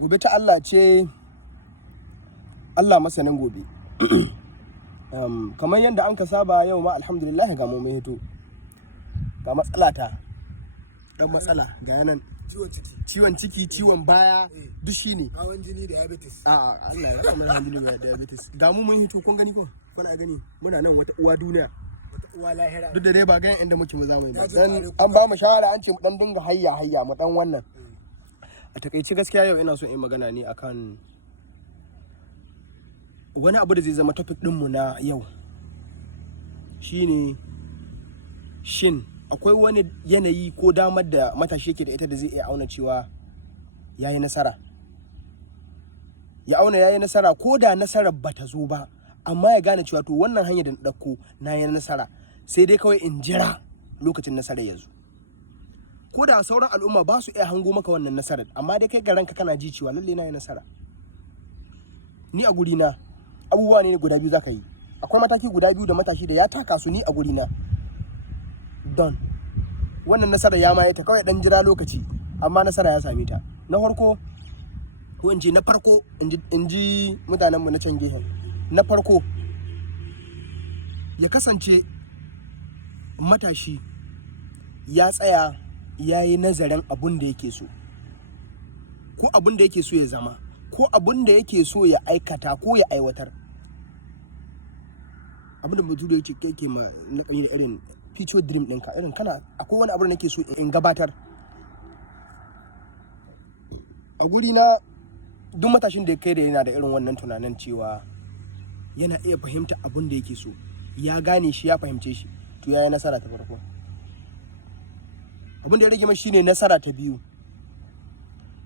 gobe ta Allah ce, Allah masanin gobe. Kamar yadda an ka saba yau ma alhamdulillah ga mu hito. Ga matsala ta, dan matsala ga yanan. Ciwon ciki, ciwon baya, duk shi ne. Hawan jini da diabetes. A'a, Allah ya kama hawan jini da diabetes. Ga mu mun hito kun gani ko? Kuna gani? Muna nan wata uwa duniya. Wata uwa lahira. Duk da dai ba gan inda muke mu zamu yi ba. Dan an ba mu shawara an ce mu dan dinga hayya mu dan wannan. A takaice gaskiya yau ina so in magana ne akan wani abu da zai zama topic ɗinmu na yau. Shine shin akwai wani yanayi ko damar da matashi yake da ita da zai iya auna cewa yayi nasara. Ya auna yayi nasara ko da nasarar bata zo ba, amma ya gane cewa to wannan hanyar da na ɗauko na yi nasara, sai dai kawai in jira lokacin nasarar ya zo. Ko da sauran al'umma ba su iya hango maka wannan nasarar, amma dai kai garanka kana ji cewa lalle na yi nasara. Ni a guri na abubuwa ne guda biyu zaka yi. Akwai mataki guda biyu da matashi da ya taka su, ni a guri na don wannan nasara ya ma ta kawai dan jira lokaci, amma nasara ya same ta. Na farko ko in ce na farko in ji mutanen mu na can gehen, na farko ya kasance matashi ya tsaya ya yi nazarin abun da yake so, ko abun da yake so ya zama, ko abun da yake so ya aikata ko ya aiwatar. Abin da mutum da yake ma na da irin future dream ɗinka, irin kana akwai wani abu da nake so in gabatar. A guri na duk matashin da kai da yana da irin wannan tunanin cewa yana iya fahimta abun da yake so, ya gane shi, ya fahimce shi, to ya yi nasara ta farko. Abin da ya rage mashi shine nasara ta biyu,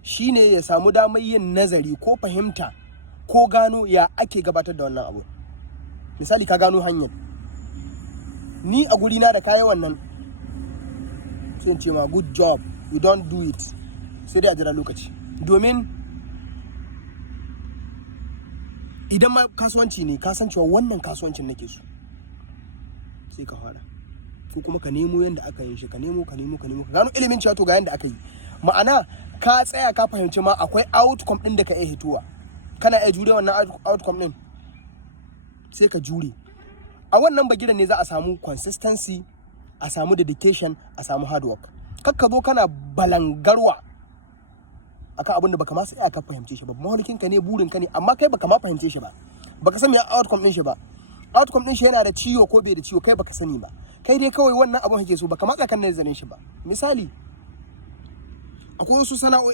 shine ya samu damar yin nazari ko fahimta ko gano ya ake gabatar da wannan abu. Misali ka gano hanyar, ni a guri na da kayi wannan sai ce ma good job, you don't do it, sai dai a jira lokaci. Domin idan ma kasuwanci ne, ka san cewa wannan kasuwancin nake so, sai ka fara, ko kuma ka nemo yanda aka yi shi, ka nemo ka gano ilimin cewa to ga yanda aka yi. Ma'ana ka tsaya ka fahimci ma akwai outcome din da ka iya hituwa, kana iya jure wannan outcome din, sai ka jure. A wannan bagiran ne za a samu consistency, a samu dedication, a samu hard work. Kakka zo kana balangarwa akan abin da baka ma sai ka fahimce shi ba. Mahaulikin ka ne, burin ka ne, amma kai baka ma fahimce shi ba, baka san me outcome din shi ba. Outcome din shi yana da ciwo ko bai da ciwo, kai baka sani ba. Kai dai kawai wannan abin kake so, baka ma tsakan nazarin shi ba. Misali akwai wasu sana'o'i